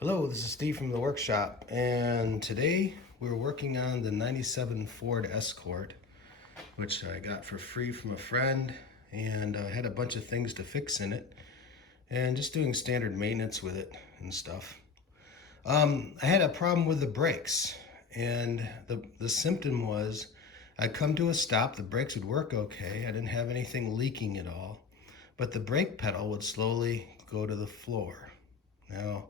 Hello, this is Steve from the workshop, and today we're working on the 97 Ford Escort, which I got for free from a friend, and I had a bunch of things to fix in it, and just doing standard maintenance with it and stuff. I had a problem with the brakes, and the symptom was I'd come to a stop, the brakes would work okay, I didn't have anything leaking at all, but the brake pedal would slowly go to the floor. Now,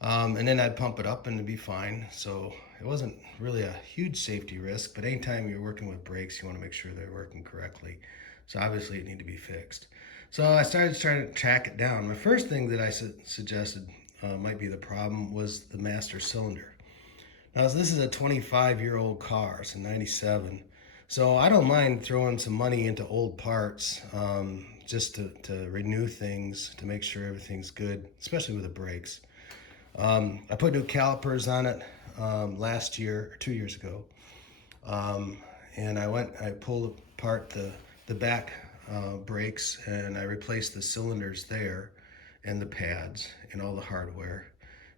and then I'd pump it up and it'd be fine. So it wasn't really a huge safety risk, but anytime you're working with brakes, you want to make sure they're working correctly. So obviously it need to be fixed. So I started trying to track it down. My first thing that I suggested might be the problem was the master cylinder. Now this is a 25-year-old car, it's a 97. So I don't mind throwing some money into old parts just to renew things, to make sure everything's good, especially with the brakes. I put new calipers on it last year or 2 years ago, and I pulled apart the back brakes and I replaced the cylinders there and the pads and all the hardware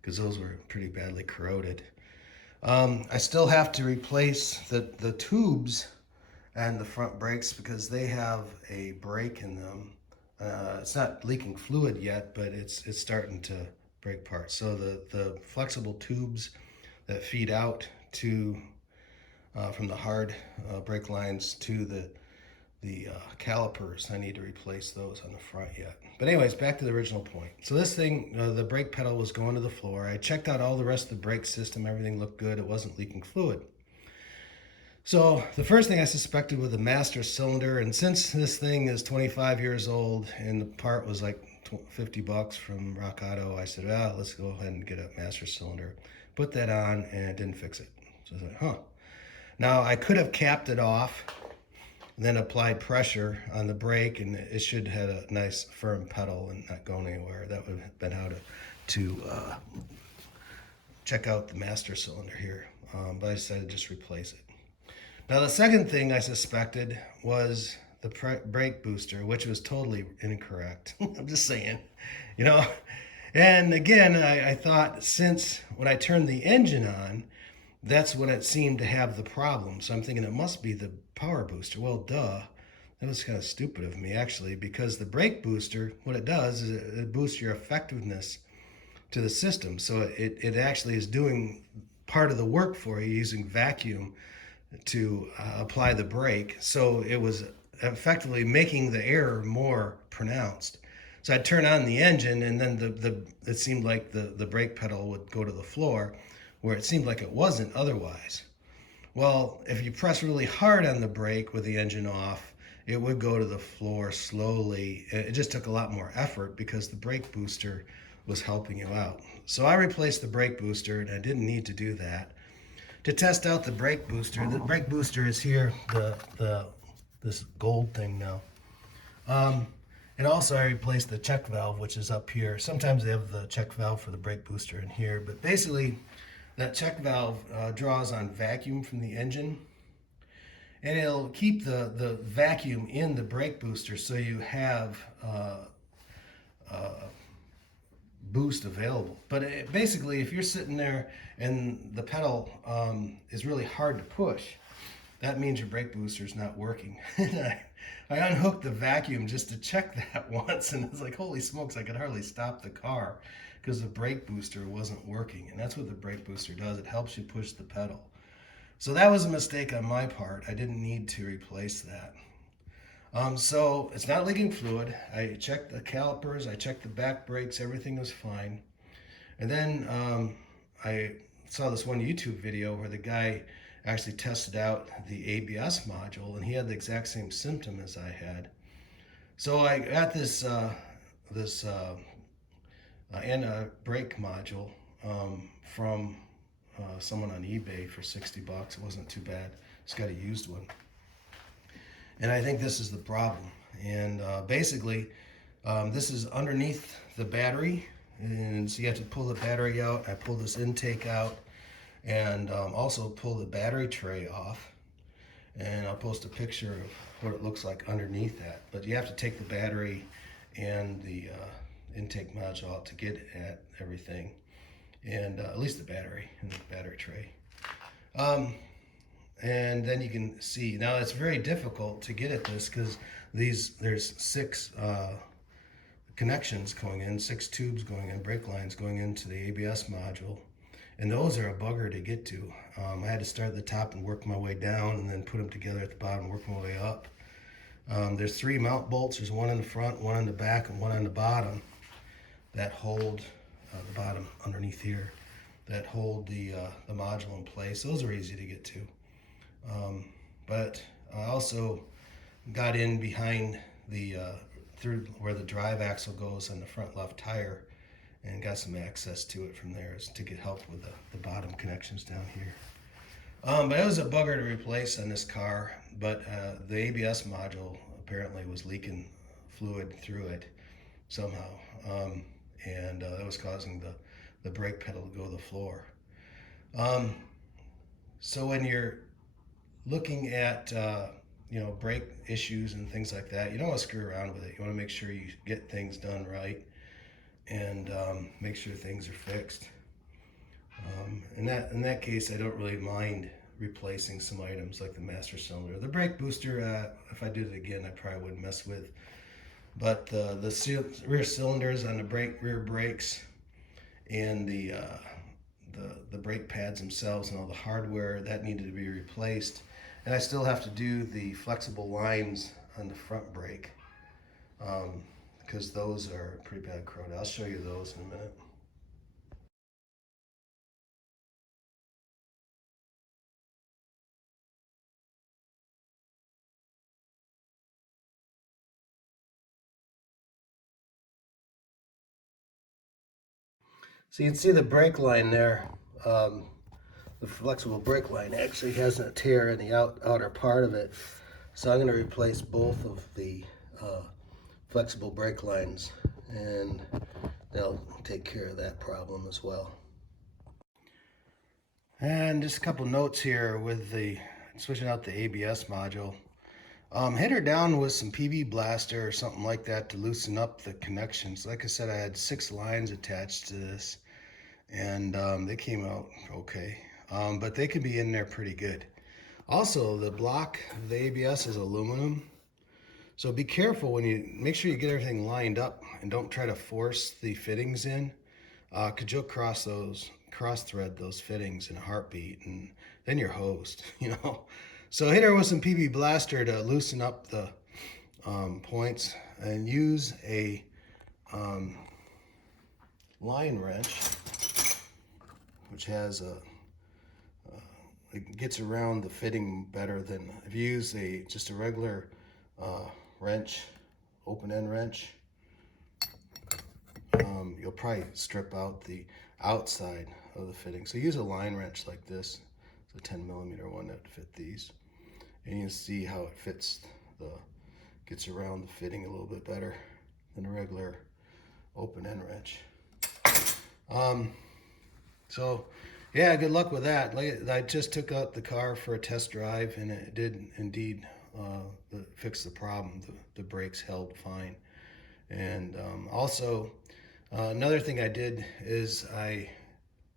because those were pretty badly corroded. I still have to replace the tubes and the front brakes because they have a break in them. It's not leaking fluid yet, but it's starting to break parts. So the flexible tubes that feed out to from the hard brake lines to the calipers, I need to replace those on the front yet. But anyways, back to the original point. So this thing, the brake pedal was going to the floor. I checked out all the rest of the brake system. Everything looked good. It wasn't leaking fluid. So the first thing I suspected was the master cylinder, and since this thing is 25 years old and the part was like 50 bucks from Rock Auto, I said, well, let's go ahead and get a master cylinder. Put that on and it didn't fix it. So I was like, huh. Now I could have capped it off and then applied pressure on the brake and it should have had a nice firm pedal and not going anywhere. That would have been how to check out the master cylinder here. But I decided to just replace it. Now, the second thing I suspected was the brake booster, which was totally incorrect. I'm just saying, you know. And again, I thought since when I turned the engine on, that's when it seemed to have the problem. So I'm thinking it must be the power booster. Well, duh. That was kind of stupid of me, actually, because the brake booster, what it does is it boosts your effectiveness to the system. So it actually is doing part of the work for you using vacuum to apply the brake. So it was effectively making the error more pronounced. So I'd turn on the engine and then it seemed like the brake pedal would go to the floor where it seemed like it wasn't otherwise. Well, if you press really hard on the brake with the engine off, it would go to the floor slowly. It just took a lot more effort because the brake booster was helping you out. So I replaced the brake booster and I didn't need to do that. To test out the brake booster is here, this gold thing now. And also I replaced the check valve, which is up here. Sometimes they have the check valve for the brake booster in here, but basically that check valve draws on vacuum from the engine, and it'll keep the vacuum in the brake booster so you have boost available. But basically, if you're sitting there and the pedal is really hard to push, that means your brake booster is not working. I unhooked the vacuum just to check that once, and it's like, holy smokes, I could hardly stop the car because the brake booster wasn't working. And that's what the brake booster does. It helps you push the pedal. So that was a mistake on my part. I didn't need to replace that. So it's not leaking fluid. I checked the calipers, I checked the back brakes, everything was fine. And then I saw this one YouTube video where the guy actually tested out the ABS module and he had the exact same symptom as I had. So I got this brake module from someone on eBay for 60 bucks. It wasn't too bad. Just got a used one. And I think this is the problem. And basically, this is underneath the battery. And so you have to pull the battery out. I pull this intake out and also pull the battery tray off. And I'll post a picture of what it looks like underneath that. But you have to take the battery and the intake module out to get at everything. and at least the battery and the battery tray. Um, and then you can see, now it's very difficult to get at this because there's six connections going in, six tubes going in, brake lines going into the ABS module, and those are a bugger to get to. I had to start at the top and work my way down, and then put them together at the bottom and work my way up. There's three mount bolts. There's one in the front, one in the back, and one on the bottom that hold the bottom underneath here, that hold the module in place. Those are easy to get to. But I also got in behind the through where the drive axle goes on the front left tire, and got some access to it from there to get help with the bottom connections down here. But it was a bugger to replace on this car, but the ABS module apparently was leaking fluid through it somehow, and that was causing the brake pedal to go to the floor. So when you're looking at brake issues and things like that, you don't want to screw around with it. You want to make sure you get things done right, and make sure things are fixed. In that case, I don't really mind replacing some items like the master cylinder. The brake booster, if I did it again, I probably wouldn't mess with. But the rear cylinders on the rear brakes, and the brake pads themselves and all the hardware, that needed to be replaced. And I still have to do the flexible lines on the front brake, because those are pretty bad corroded. I'll show you those in a minute. So you can see the brake line there. The flexible brake line actually has a tear in the outer part of it. So I'm going to replace both of the flexible brake lines, and they'll take care of that problem as well. And just a couple notes here with the switching out the ABS module. Hit her down with some PB Blaster or something like that to loosen up the connections. Like I said, I had 6 lines attached to this, and they came out okay. But they could be in there pretty good. Also, the block of the ABS is aluminum, so be careful when you make sure you get everything lined up and don't try to force the fittings in, because you'll cross thread those fittings in a heartbeat, and then you're hosed, So hit her with some PB Blaster to loosen up the points, and use a line wrench, which has it gets around the fitting better than if you use just a regular wrench, open end wrench. You'll probably strip out the outside of the fitting. So use a line wrench like this. It's a 10mm one that fit these, and you can see how it fits gets around the fitting a little bit better than a regular open end wrench. So yeah, good luck with that. I just took out the car for a test drive, and it did indeed fix the problem. The brakes held fine. And also, another thing I did is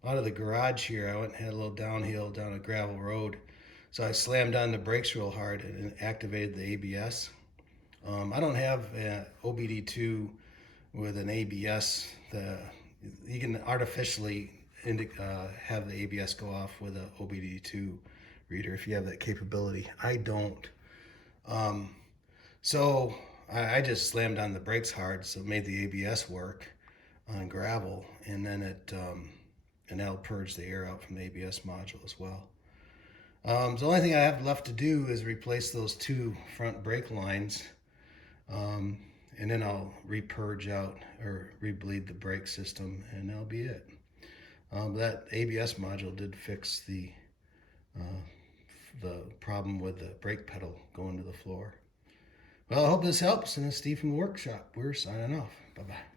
out of the garage here, I went and had a little downhill down a gravel road. So I slammed on the brakes real hard and activated the ABS. I don't have an OBD2 with an ABS. You can artificially have the ABS go off with an OBD2 reader if you have that capability. I don't. So I just slammed on the brakes hard, so it made the ABS work on gravel, and then and that'll purge the air out from the ABS module as well. So the only thing I have left to do is replace those 2 front brake lines, and then I'll repurge out or rebleed the brake system, and that'll be it. That ABS module did fix the problem with the brake pedal going to the floor. Well, I hope this helps, and it's Steve from the workshop. We're signing off. Bye-bye.